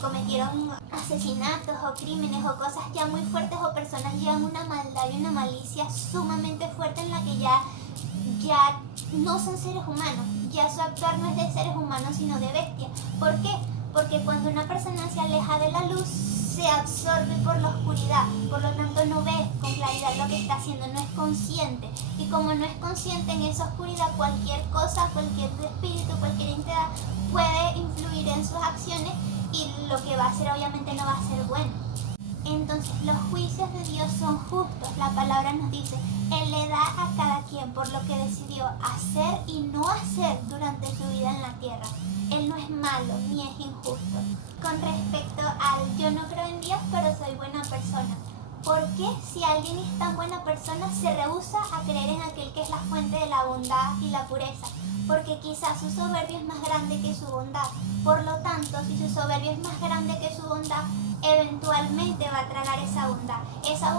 cometieron asesinatos o crímenes o cosas ya muy fuertes, o personas ya en una maldad y una malicia sumamente fuerte en la que ya no son seres humanos, ya su actuar no es de seres humanos sino de bestias. ¿Por qué? Porque cuando una persona se aleja de la luz se absorbe por la oscuridad, por lo tanto no ve con claridad lo que está haciendo, no es consciente, y como no es consciente en esa oscuridad, cualquier cosa, cualquier espíritu, cualquier entidad puede influir en sus acciones, y lo que va a hacer obviamente no va a ser bueno. Entonces los juicios de Dios son justos. La palabra nos dice, Él le da a cada quien por lo que decidió hacer y no hacer durante su vida en la tierra. Él no es malo ni es injusto. Con respecto al yo no creo en Dios pero soy buena persona, ¿por qué si alguien es tan buena persona se rehúsa a creer en aquel que es la fuente de la bondad y la pureza? Porque quizás su soberbia es más grande que su bondad. Por lo tanto, si su soberbia es más grande que su bondad, eventualmente va a tragar esa bondad. Esa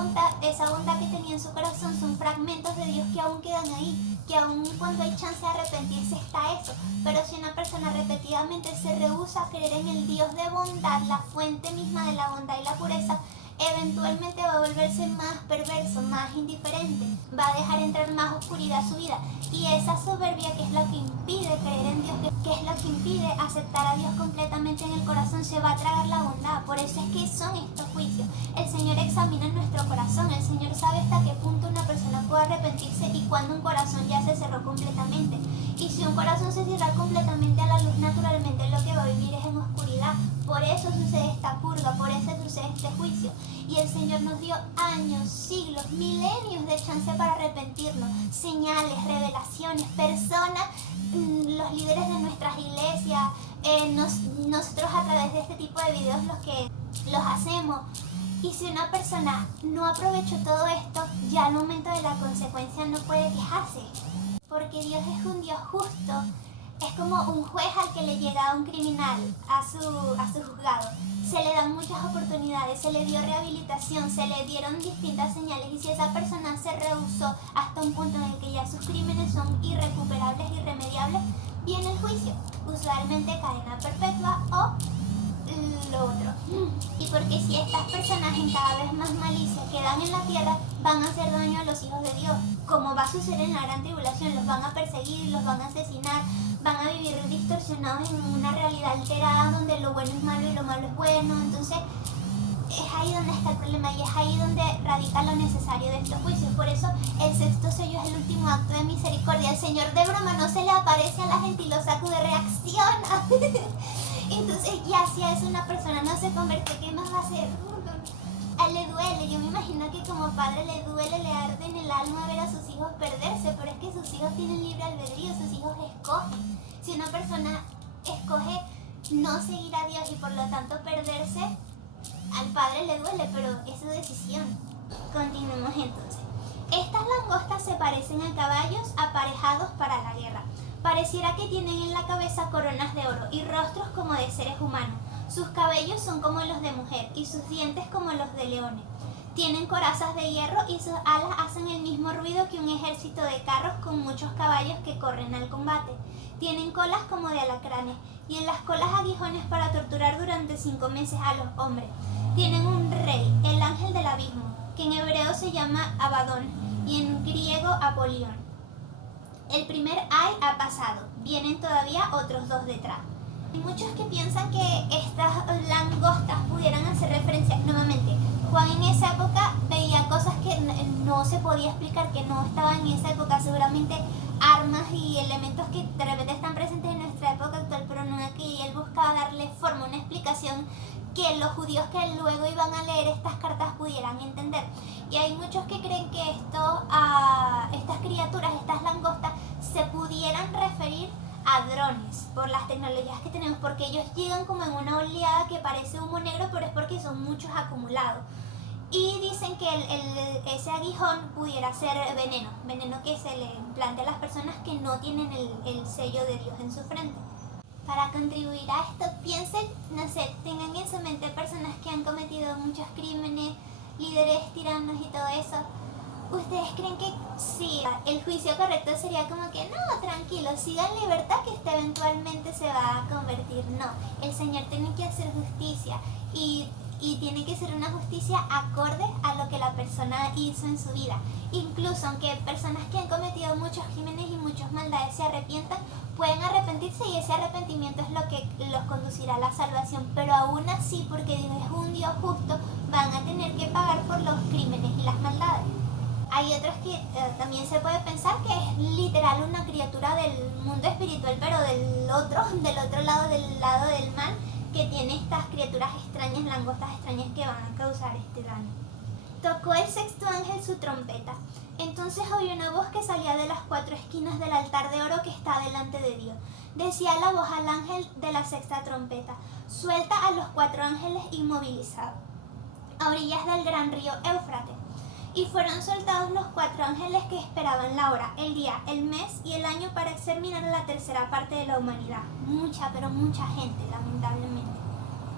bondad que tenía en su corazón son fragmentos de Dios que aún quedan ahí, que aún cuando hay chance de arrepentirse está eso. Pero si una persona repetidamente se rehúsa a creer en el Dios de bondad, la fuente misma de la bondad y la pureza, eventualmente va a volverse más perverso, más indiferente, va a dejar entrar más oscuridad a su vida. Y esa soberbia, que es lo que impide creer en Dios, que es lo que impide aceptar a Dios completamente en el corazón, se va a tragar la bondad. Por eso es que son estos juicios. El Señor examina nuestro corazón, el Señor sabe hasta qué punto una persona puede arrepentirse y cuando un corazón ya se cerró completamente. Y si un corazón se cierra completamente a la luz, naturalmente lo que va a vivir es en oscuridad. Por eso sucede esta purga, por eso sucede este juicio. Y el Señor nos dio años, siglos, milenios de chance para arrepentirnos. Señales, revelaciones, personas, los líderes de nuestras iglesias, nosotros a través de este tipo de videos los que los hacemos. Y si una persona no aprovechó todo esto, ya al momento de la consecuencia no puede quejarse. Porque Dios es un Dios justo. Es como un juez al que le llega a un criminal a su juzgado. Se le dan muchas oportunidades, se le dio rehabilitación, se le dieron distintas señales, y si esa persona se rehusó hasta un punto en el que ya sus crímenes son irrecuperables, irremediables, viene el juicio, usualmente cadena perpetua o lo otro. Y porque si estas personas en cada vez más malicia quedan en la tierra, van a hacer daño a los hijos de Dios, como va a suceder en la gran tribulación. Los van a perseguir, los van a asesinar, van a vivir distorsionados en una realidad alterada donde lo bueno es malo y lo malo es bueno. Entonces es ahí donde está el problema, y es ahí donde radica lo necesario de estos juicios. Por eso el sexto sello es el último acto de misericordia. El Señor de broma no se le aparece a la gente y lo sacude, reacciona. Entonces ya si es una persona no se convierte, ¿qué más va a hacer? A él le duele. Yo me imagino que como padre le duele, le arde en el alma ver a sus hijos perderse, pero es que sus hijos tienen libre albedrío, sus hijos escogen. Si una persona escoge no seguir a Dios y por lo tanto perderse, al padre le duele, pero es su decisión. Continuemos entonces. Estas langostas se parecen a caballos aparejados para la guerra. Pareciera que tienen en la cabeza coronas de oro y rostros como de seres humanos. Sus cabellos son como los de mujer y sus dientes como los de leones. Tienen corazas de hierro y sus alas hacen el mismo ruido que un ejército de carros con muchos caballos que corren al combate. Tienen colas como de alacranes y en las colas aguijones para torturar durante 5 meses a los hombres. Tienen un rey, el ángel del abismo, que en hebreo se llama Abadón y en griego Apolión. El primer ay ha pasado, vienen todavía otros 2 detrás. Hay muchos que piensan que estas langostas pudieran hacer referencia, nuevamente, Juan en esa época veía cosas que no se podía explicar, que no estaban en esa época, seguramente armas y elementos que de repente están presentes en nuestra época actual, pero no aquí, y él buscaba darle forma, una explicación que los judíos que luego iban a leer estas cartas pudieran entender. Y hay muchos que creen que estas criaturas, estas langostas, se pudieran referir a drones por las tecnologías que tenemos, porque ellos llegan como en una oleada que parece humo negro, pero es porque son muchos acumulados. Y dicen que ese aguijón pudiera ser veneno que se le implante a las personas que no tienen el sello de Dios en su frente. Para contribuir a esto, piensen, no sé, tengan en su mente personas que han cometido muchos crímenes, líderes tiranos y todo eso. ¿Ustedes creen que sí, el juicio correcto sería como que no, tranquilo, sigan libertad que eventualmente se va a convertir? No, el Señor tiene que hacer justicia y tiene que ser una justicia acorde a lo que la persona hizo en su vida. Incluso aunque personas que han cometido muchos crímenes y muchas maldades se arrepientan, pueden arrepentirse y ese arrepentimiento es lo que los conducirá a la salvación, pero aún así, porque Dios es un Dios justo, van a tener que pagar por los crímenes y las maldades. Hay otros que también se puede pensar que es literal una criatura del mundo espiritual, pero del otro lado, del lado del mal, que tiene estas criaturas extrañas, langostas extrañas que van a causar este daño. Tocó el sexto ángel su trompeta. Entonces oyó una voz que salía de las 4 esquinas del altar de oro que está delante de Dios. Decía la voz al ángel de la sexta trompeta: suelta a los 4 ángeles inmovilizados a orillas del gran río Éufrates. Y fueron soltados los 4 ángeles que esperaban la hora, el día, el mes y el año para exterminar a la tercera parte de la humanidad. Mucha, pero mucha gente, lamentablemente.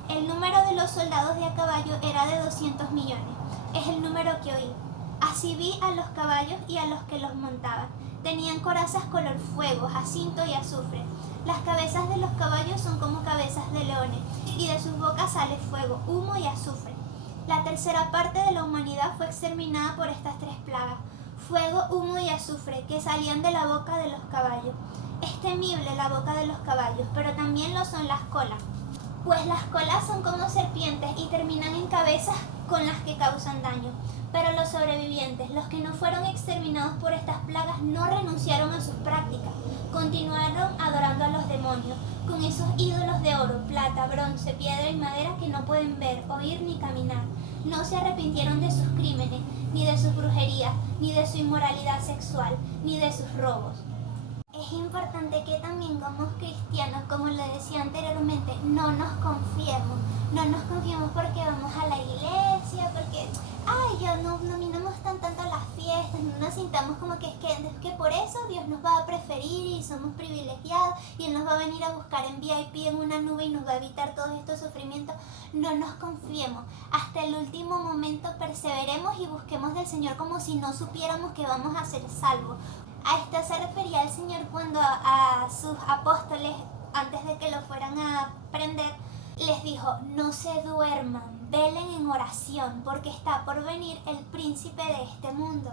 El número de los soldados de a caballo era de 200 millones. Es el número que oí. Así vi a los caballos y a los que los montaban. Tenían corazas color fuego, jacinto y azufre. Las cabezas de los caballos son como cabezas de leones, y de sus bocas sale fuego, humo y azufre. La tercera parte de la humanidad fue exterminada por estas 3 plagas: fuego, humo y azufre, que salían de la boca de los caballos. Es temible la boca de los caballos, pero también lo son las colas, pues las colas son como serpientes y terminan en cabezas con las que causan daño. Pero los sobrevivientes, los que no fueron exterminados por estas plagas, no renunciaron a sus prácticas. Continuaron adorando a los demonios, con esos ídolos de oro, plata, bronce, piedra y madera que no pueden ver, oír ni caminar. No se arrepintieron de sus crímenes, ni de sus brujerías, ni de su inmoralidad sexual, ni de sus robos. Es importante que también como cristianos, como lo decía anteriormente, no nos confiemos. No nos confiemos porque vamos a la iglesia, porque no miramos tanto las fiestas, no nos sintamos como que es que por eso Dios nos va a preferir y somos privilegiados y Él nos va a venir a buscar en VIP en una nube y nos va a evitar todos estos sufrimientos. No nos confiemos. Hasta el último momento perseveremos y busquemos del Señor como si no supiéramos que vamos a ser salvos. A esto se refería el Señor cuando a sus apóstoles, antes de que lo fueran a prender, les dijo: no se duerman, velen en oración, porque está por venir el príncipe de este mundo.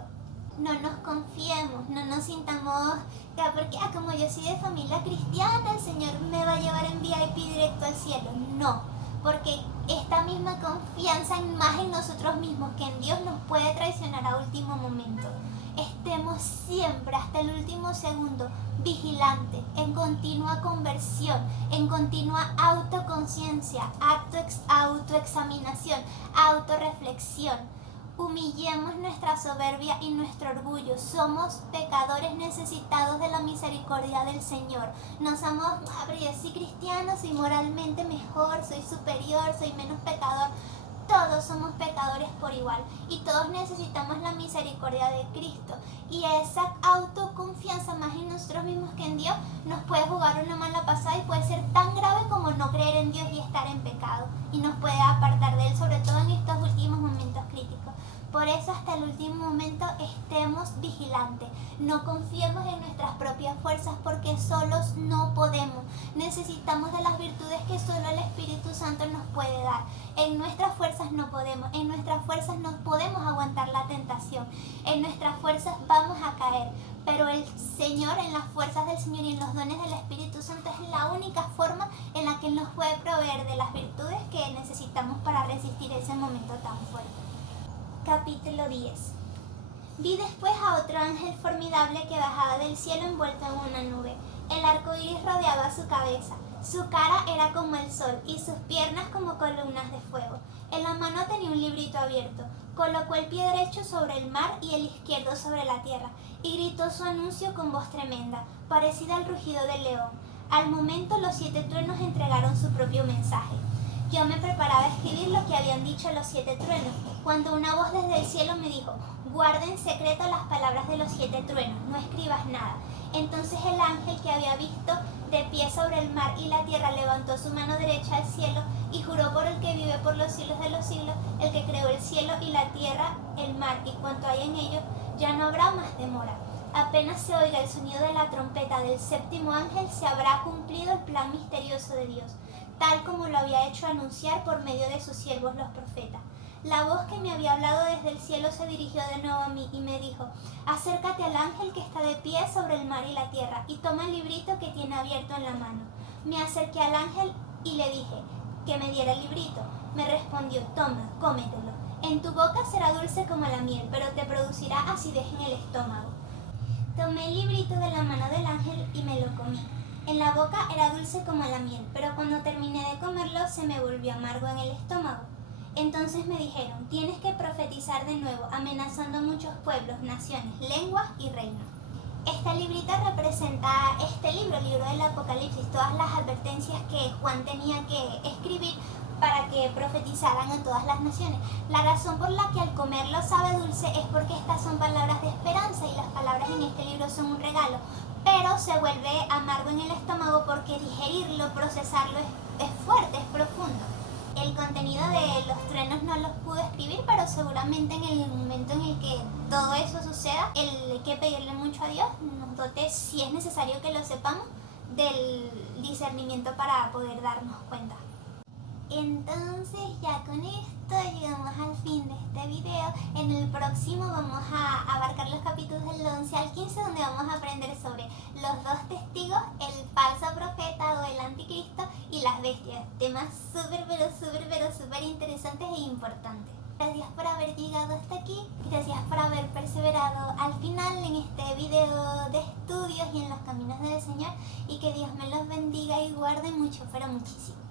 No nos confiemos, no nos sintamos porque como yo soy de familia cristiana, el Señor me va a llevar en VIP directo al cielo. No, porque esta misma confianza más en nosotros mismos que en Dios nos puede traicionar a último momento. Estemos siempre, hasta el último segundo, vigilantes, en continua conversión, en continua autoconciencia, autoexaminación, autorreflexión. Humillemos nuestra soberbia y nuestro orgullo. Somos pecadores necesitados de la misericordia del Señor. No somos, pero yo soy cristiano, soy moralmente mejor, soy superior, soy menos pecador. Todos somos pecadores por igual y todos necesitamos la misericordia de Cristo. Y esa autoconfianza más en nosotros mismos que en Dios nos puede jugar una mala pasada y puede ser tan grave como no creer en Dios y estar en pecado. Y nos puede apartar de Él, sobre todo en estos últimos momentos críticos. Por eso hasta el último momento estemos vigilantes. No confiemos en nuestras propias fuerzas porque solos no podemos. Necesitamos de las virtudes que solo el Espíritu Santo nos puede dar. En nuestras fuerzas no podemos. En nuestras fuerzas no podemos aguantar la tentación. En nuestras fuerzas vamos a caer. Pero el Señor, en las fuerzas del Señor y en los dones del Espíritu Santo es la única forma en la que Él nos puede proveer de las virtudes que necesitamos para resistir ese momento tan fuerte. Capítulo 10. Vi después a otro ángel formidable que bajaba del cielo envuelto en una nube. El arco iris rodeaba su cabeza. Su cara era como el sol y sus piernas como columnas de fuego. En la mano tenía un librito abierto. Colocó el pie derecho sobre el mar y el izquierdo sobre la tierra y gritó su anuncio con voz tremenda, parecida al rugido del león. Al momento los 7 truenos entregaron su propio mensaje. Yo me preparaba a escribir lo que habían dicho los 7 truenos, cuando una voz desde el cielo me dijo: guarda en secreto las palabras de los 7 truenos, no escribas nada. Entonces el ángel que había visto de pie sobre el mar y la tierra levantó su mano derecha al cielo y juró por el que vive por los siglos de los siglos, el que creó el cielo y la tierra, el mar y cuanto hay en ellos, ya no habrá más demora. Apenas se oiga el sonido de la trompeta del 7º ángel, se habrá cumplido el plan misterioso de Dios, tal como lo había hecho anunciar por medio de sus siervos los profetas. La voz que me había hablado desde el cielo se dirigió de nuevo a mí y me dijo: acércate al ángel que está de pie sobre el mar y la tierra y toma el librito que tiene abierto en la mano. Me acerqué al ángel y le dije que me diera el librito. Me respondió: toma, cómetelo. En tu boca será dulce como la miel, pero te producirá acidez en el estómago. Tomé el librito de la mano del ángel y me lo comí. En la boca era dulce como la miel, pero cuando terminé de comerlo se me volvió amargo en el estómago. Entonces me dijeron: tienes que profetizar de nuevo, amenazando a muchos pueblos, naciones, lenguas y reinos. Esta librita representa este libro, el libro del Apocalipsis, todas las advertencias que Juan tenía que escribir para que profetizaran a todas las naciones. La razón por la que al comerlo sabe dulce es porque estas son palabras de esperanza y las palabras en este libro son un regalo, pero se vuelve amargo en el estómago porque digerirlo, procesarlo es fuerte, es profundo. El contenido de los truenos no los pude escribir, pero seguramente en el momento en el que todo eso suceda, hay que pedirle mucho a Dios, nos dote, si es necesario que lo sepamos, del discernimiento para poder darnos cuenta. Entonces ya con esto llegamos al fin de este video. En el próximo vamos a abarcar los capítulos del 11 al 15, donde vamos a aprender sobre los 2 testigos, el falso profeta o el anticristo y las bestias. Temas súper interesantes e importantes. Gracias por haber llegado hasta aquí, gracias por haber perseverado al final en este video de estudios y en los caminos del Señor, y que Dios me los bendiga y guarde mucho, pero muchísimo.